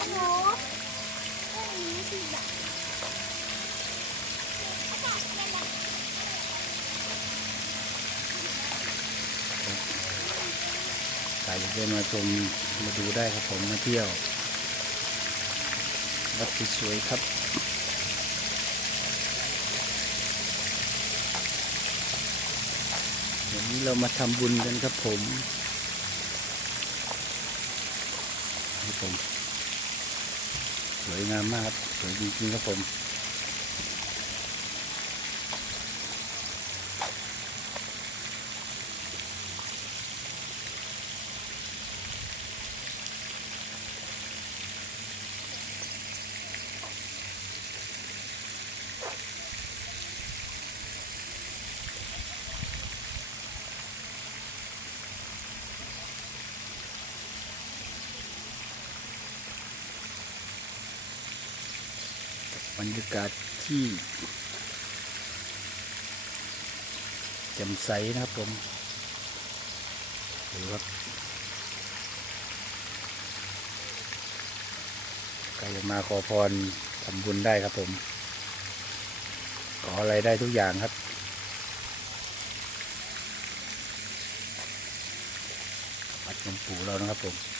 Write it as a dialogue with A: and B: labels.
A: ใครจะมาชมมาดูได้ครับผมมาเที่ยว วัดสวยๆครับวันนี้เรามาทำบุญกันครับผมนี่ผม สวยงามมากครับสวยจริงๆครับผม บรรยากาศที่แจ่มใสนะครับผมดูครับใครจะมาขอพรทำบุญได้ครับผม ขออะไรได้ทุกอย่างครับวัดหลวงปู่เรานะครับผม